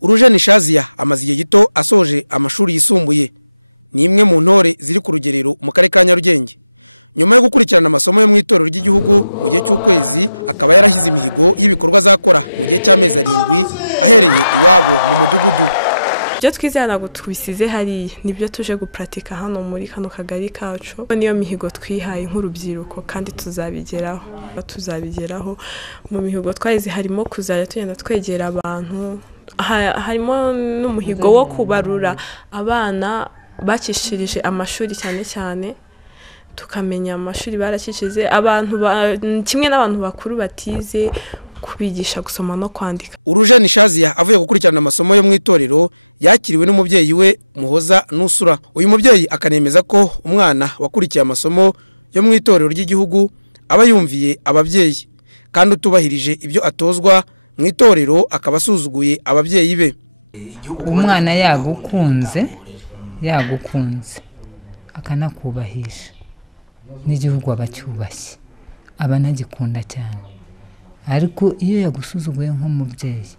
Urujeni Shaziya amaze igihe gito asoje amashuri yisumbuye. Ni imwe mu ntore ziri ku rugerero mu karere ka Nyarugenge. Nyuma yo gukurikirana amasomo yo mu itorero ry'igihugu mu gihe cy'ukwezi, akaba yarashyize imihigo y'ibikorwa azakora mu gihe cy'amezi 7 ahereye iwabo mu mudugudu. Ibyo twizerana gutwisize hari nibyo tuje gupratika hano muri kano kagari kacu. Niyo mihigo twihaye nk'urubyiruko kandi tuzabigeraho. Mu mihigo twayize harimo kuzajya tugenda twegera abantu, harimo n'umuhigo wo kubarura abana bakishirije amashuri cyane tukamenya amashuri barakishize abantu kimwe n'abantu bakuru batize, kubigisha gusoma no kwandika. Urujeni Shaziya avuye gukurikirana amasomo yo mu itorero yakiriwe n'umubyeyi we Muhoza Nusura. Uyu mubyeyi akanemeza ko umwana wakurikiye amasomo yo mu itorero ry'igihugu aba yumviye ababyeyi kandi utubahirije ibyo atozwa mu itorero akaba asuzuguye ababyeyi be. Umwana yagukunze akanakubahisha n'igihugu abacyubashye abanagikunda cyane, ariko iyo yagusuzuguye nk'umubyeyi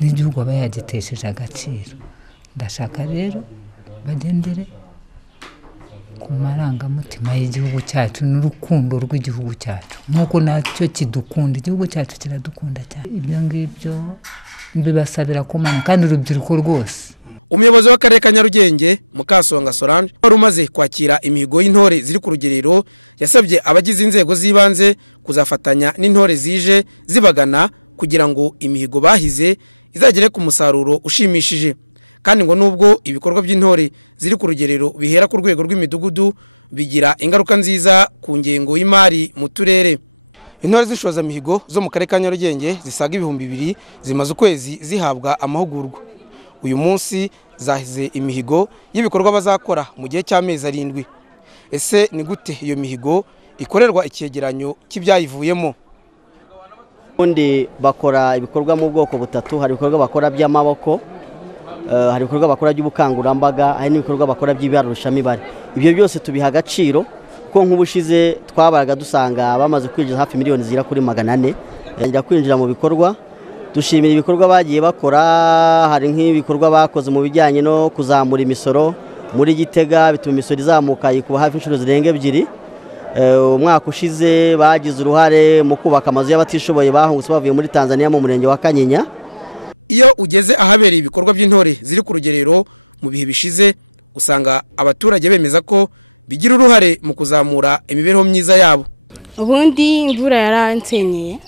n'igihugu aba yagitesheje agaciro. Ndashaka rero bagendere ku marangamutima y'igihugu cyacu n'urukundo rw'igihugu cyacu, nk'uko nacyo kidukunda, igihugu cyacu kiradukunda cyane. Ibyo ngibyo mbibasabira kumana kandi urubyiruko rwose. Umuyobozi w'akarere ka Nyarugenge Mukasonga Solange wari umaze kwakira imihigo y'intore ziri ku rugerero yasabye abagize inzego z'ibanze kuzafatanya n'intore zije zibagana kugira ngo imihigo bahize izagere ku musaruro ushimishije. Kandi ngo nubwo ibikorwa by'intore ziri ku rugerero bihera ku rwego rw'imidugudu bigira ingaruka nziza ku ngengo y'imari mu turere. Intore zishoza mihigo zo mu karere ka Nyarugenge zisaga 2,000 zimaze ukwezi zihabwa amahugurwa. Uyu munsi zahize imihigo y'ibikorwa bazakora mu gihe cy'amezi 7. Ese ni gute iyo mihigo ikorerwa icyegeranyo cy'ibyayivuyemo? Undi bakora ibikorwa mu bwoko butatu. Hari ibikorwa bakora by'amaboko, hari ibikorwa bakora by'ubukangurambaga, hari n'ibikorwa bakora by'ibarushamibare. Ibyo byose tubiha agaciro ko nk'ubushize twabaraga dusanga bamaze kwinjiza hafi miliyoni zira kuri 400 yagira kwinjira mu bikorwa. Dushimira ibikorwa bagiye bakora, hari nk'ibikorwa bakoze mu bijyanye no kuzamura imisoro muri Gitega, bituma imisoro izamuka yikuba hafi inshuro zirenga 2. Umwaka ushize bagize uruhare mu kubaka amazu y'abatishoboye bahungutse bavuye muri Tanzania mu murenge wa Kanyinya. Iyo ugeze ahabereye ibikorwa by'intore ziri ku rugerero mu bihe bishize, usanga abaturage bemeza ko bigira uruhare mu kuzamura imibereho myiza yabo. Ubundi imvura yaransenyeye,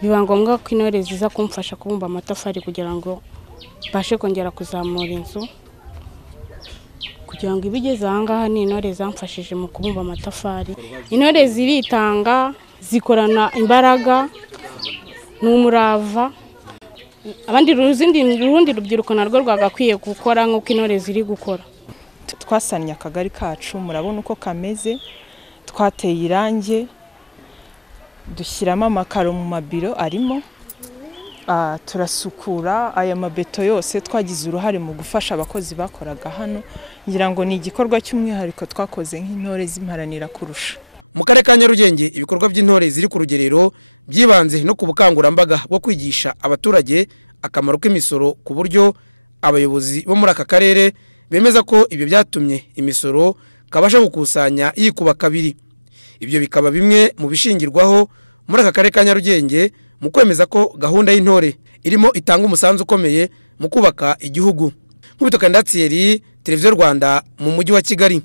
biba ngombwa ko intore ziza kumfasha kubumba amatafari kugira ngo bashe kongera kuzamura inzu, kugira ngo ibigeze ahangaha ni intore zamfashije mu kubumba amatafari. Intore ziritanga, zikorana imbaraga n'umurava. Abandi urundi rubyiruko narwo rwagakwiye gukora nk'uko intore ziri gukora. Twasanye akagari kacu, murabona uko kameze, twateye irange, dushyiramo amakaro mu mabiro arimo, turasukura aya mabeto yose. Twagize uruhare mu gufasha abakozi bakoraga hano, ngira ngo ni igikorwa cy'umwihariko twakoze nk'intore zimparanira kurusha. Mu karere ka Nyarugenge ibikorwa by'intore ziri ku rugerero byibanze no ku bukangurambaga bwo kwigisha abaturage akamaro k'imisoro, ku buryo abayobozi bo muri aka karere bemeza ko ibyo byatumye imisoro kabasha gukusanya yikuba 2. Ibyo bikaba bimwe mu bishingirwaho muri aka karere ka Nyarugenge mu kwemeza ko gahunda y'intore irimo itanga umusanzu ukomeye mu kubaka igihugu. Nkubito Kandatsiyeri, Televiziyo Rwanda mu mujyi wa Kigali.